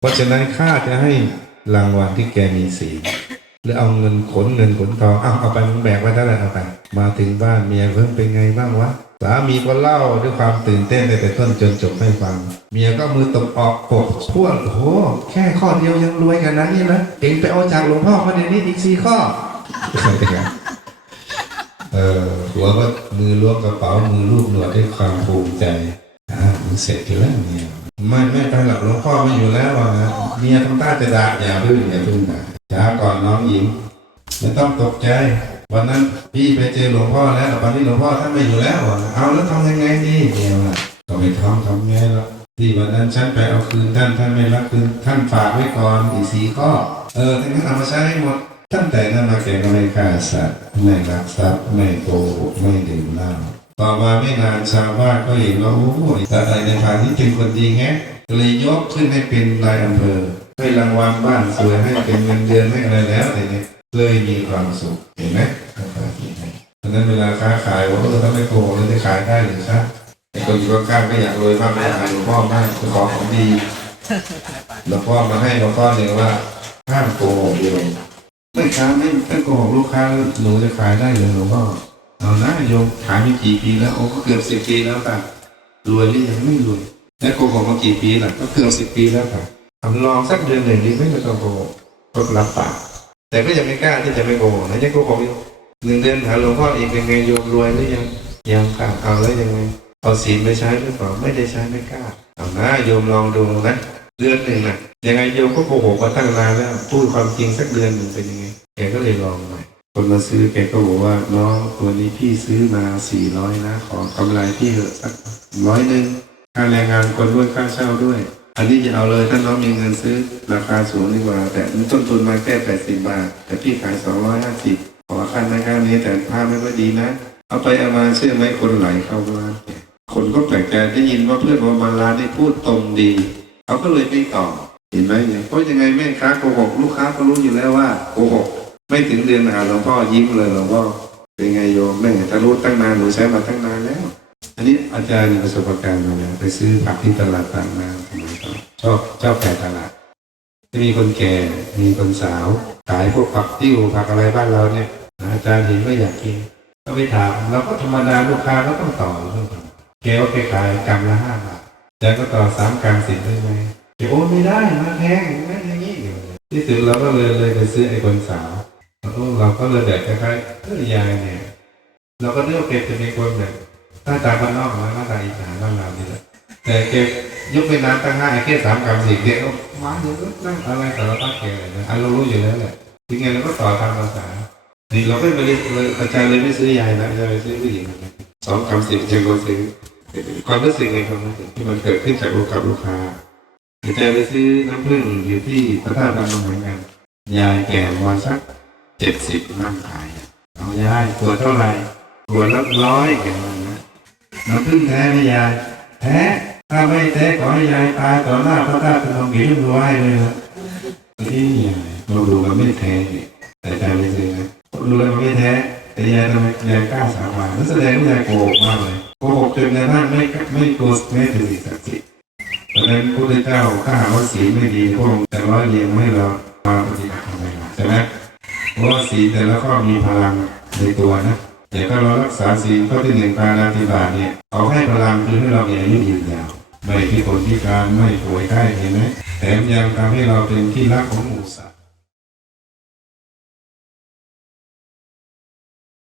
เพราะฉะนั้นข้าจะให้รางวัลที่แกมีศีหรือเอาเงินขนเงินขนทองเอาเอาไปมึงแบกไว้เท่าไหร่เอาไป มาถึงบ้านเมียเพิ่งเป็นไงบ้างวะสามีก็เล่าด้วยความตื่นเต้นแต่ต้นจนจบให้ฟัง เมียก็มือตบออกปกทั่วโอ้โหแค่ข้อเดียวยังรวยกันนะนี่นะเองไปเอาจากหลวงพ่อมาเดี๋ยวนี้อีกสี่ข้อเป็นไงเออหัวก็มือล้วงกระเป๋ามือลูบหนวดด้วยความภูมิใจอ่ามันเสร็จแล้วเนี่ย ไม่ไม่ไปหรอกหลวงพ่อไม่อยู่แล้วอะนะเมียทำท่าจะด่าอย่าพึ่งอย่าพึ่งนะช้าก่อนน้องหญิงไม่ต้องตกใจ วันนั้นพี่ไปเจอหลวงพ่อแล้วตอนนี้หลวงพ่อท่านไม่อยู่แล้วอะเอาแล้วทำยังไงดีเดียวะก็ไม่ทำทำไงล่ะที่วันนั้นฉันไปเอาคืนท่านท่านไม่รับคืนท่านฝากไว้ก่อนอีกสี่ข้อเออท่านก็เอามาใช้ให้หมดตั้งแต่นั้นมาแกก็ไม่ฆ่าสัตว์ไม่ลักทรัพย์ไม่โกหกไม่ดื่มเหล้า ต่อมาไม่นานชาวบ้านก็เห็นว่าโอ้ยต่อะไรในทางที่เป็นคนดีแฮะเลยยกขึ้นให้เป็นนายอำเภอให้รางวัลบ้านสวยให้เป็นเงินเดือนให้อะไรแล้วแต่เนี่ยเลยมีความสุขเห็นไหมก็ฝาที่ให้เพราะนั้นเวลาค้าขายว่าเออถ้าไม่โกงแล้วจะขายได้หรือครับไอ้คนอยู่ข้างๆก็อยากรวยมากไม่ขายหลวงพ่อมากจะขอของดีหลวงพ่อมาให้หลวงพ่อเนี่ยว่าห้ามโกงเดียวไม่ค้าไม่ไม่โกหกลูกค้าหนูจะขายได้เลยหลวงพ่อ เอานะโยมขายมากี่ปีแล้วโอ้ก็เกือบสิบปีแล้วค่ะรวยหรือยังไม่รวยแล้วโกหกมากี่ปีล่ะก็เกือบสิบปีแล้วค่ะทำลองสักเดือนหนึ่งดีไม่ต้องโกหกก็รับปากแต่ก็ยังไม่กล้าที่จะไม่โกหกนะยังโกหกอยู่หนึ่งเดือนหาหลวงพ่ออีกเป็นไงโยมรวยหรือยังยังค่ะเอาแล้วยังไงเอาศีลไปใช้หรือเปล่าไม่ได้ใช้ไม่กล้าเอานะโยมลองดูนะเดือนหนึ่งน่ะยังไงโยมก็โกหกมาตั้งนานแล้วพูดความจริงสักเดือนหนึ่งเป็นยังไงแกก็เลยลองน่อย คนมาซื้อแกก็บอกว่าน้องตัวนี้พี่ซื้อมาสี่ร้อยนะ ขอกำไรพี่เหอะสักร้อยหนึ่งค่าแรงงานคนด้วยค่าเช่าด้วย อันนี้จะเอาเลยถ้าน้องมีเงินซื้อราคาสูงดีกว่า แต่ต้นทุนมาแค่แปดสิบบาท แต่พี่ขายสองร้อยห้าสิบขอค่าในค่านี้แต่ผ้าไม่ค่อยดีนะ เอาไปเอามาเชื่อไหมคนไหลเข้าร้านแกคนก็แปลกใจได้ยินว่าเพื่อนว่ามาร้านนี่พูดตรงดีเขาก็เลยไม่ต่อเห็นไหมเนี่ยเพราะยังไงแม่ค้าโกหกลูกค้าก็รู้อยู่แล้วว่าโกหก ไม่ถึงเดือนหาหลวงพ่อยิ้มเลยหลวงพ่อเป็นไงโยมแม่ถ้ารู้ตั้งนานหนูใช้มาตั้งนานแล้ว อันนี้อาจารย์ประสบการณ์มาแล้วไปซื้อผักที่ตลาดต่างมาสมัยก่อนชอบเจ้าแผ่ตลาดจะมีคนแก่มีคนสาวขายพวกผักติ้วผักอะไรบ้านเราเนี่ยอาจารย์เห็นก็อยากกิน ก็ไปถามเราก็ธรรมดาลูกค้าก็ต้องต่อเรื่องแกว่าแกขายกำละห้าบาทอาจารย์ก็ต่อสามกำสิบได้ไหมโอนไม่ได้นะแพงอย่างนั้อย่างนี้ที่สุดเราก็เลยเลยไปซื้อไอ้คนสาว แล้วกเราก็เลยแบบคล้ายๆเออยายเนี่ย เราก็เลือกเก็บจะเป็นคนแบบหน้าตาบ้านนอกนะหน้าตาอีสานบ้านเรานี่แหละแต่เก็บยกเป็นน้ำตั้งห้าแค่สามกรัมสี่เด็กก็มาเยวก็นั่งอะไรแต่เราตั้งเกเลยนะอันเรารู้อยู่แล้วแหละทีไงเราก็ต่อตามภาษานี่เราก็ไม่ได้เลยอาจารย์เลยไม่ซื้อยายนะอาจารย์เลยซื้อผู้หญิงสองกรัมสิบเชิงก็ซื้อความรู้สึกไงความรู้สึกที่มันเกิดขึ้นจากลูกกับลูกค้าเดี๋ยวจะไปซื้อน้ำผึ้งอยู่ที่พระธาตุพนมเหมือนกันยายแก่วันสัก เจ็ดสิบนั่งขายเอายายตัวเท่าไหร่ตัวละร้อยกว่านะน้ำผึ้งแท้ไหมยายแท้ถ้าไม่แท้ขอให้ยายตายต่อหน้าพระธาตุพนมกี่รุ่นร้อยเลยนะนี่ยายเราดูมันไม่แท้แต่ใจไม่ซื้อนะดูแล้วมันไม่แท้แต่ยายทำไมยายกล้าสาบานนั่นแสดงว่ายายโกหกมากเลยโกหกจนกระทั่งไม่ไม่โกลัวไม่ถือสิ่งศักดิ์สิทธิ์เพราะฉะนั้นพระพุทธเจ้าถ้าว่าสีไม่ดีพระองค์จะร้อยเรียงให้เรามาปฏิบัติทำไมล่ะใช่ไหม เพราะว่าศีลแต่ละข้อมีพลังในตัวนะแต่ถ้าเรารักษาศีลข้อที่หนึ่งกานาติบาตเนี่ยเขาให้พลังคือให้เรามีอายุยืนยาวไม่ที่คนพิการไม่ป่วยไข้เห็นไหมแถมยังทำให้เราเป็นที่รักของหมู่สัตว์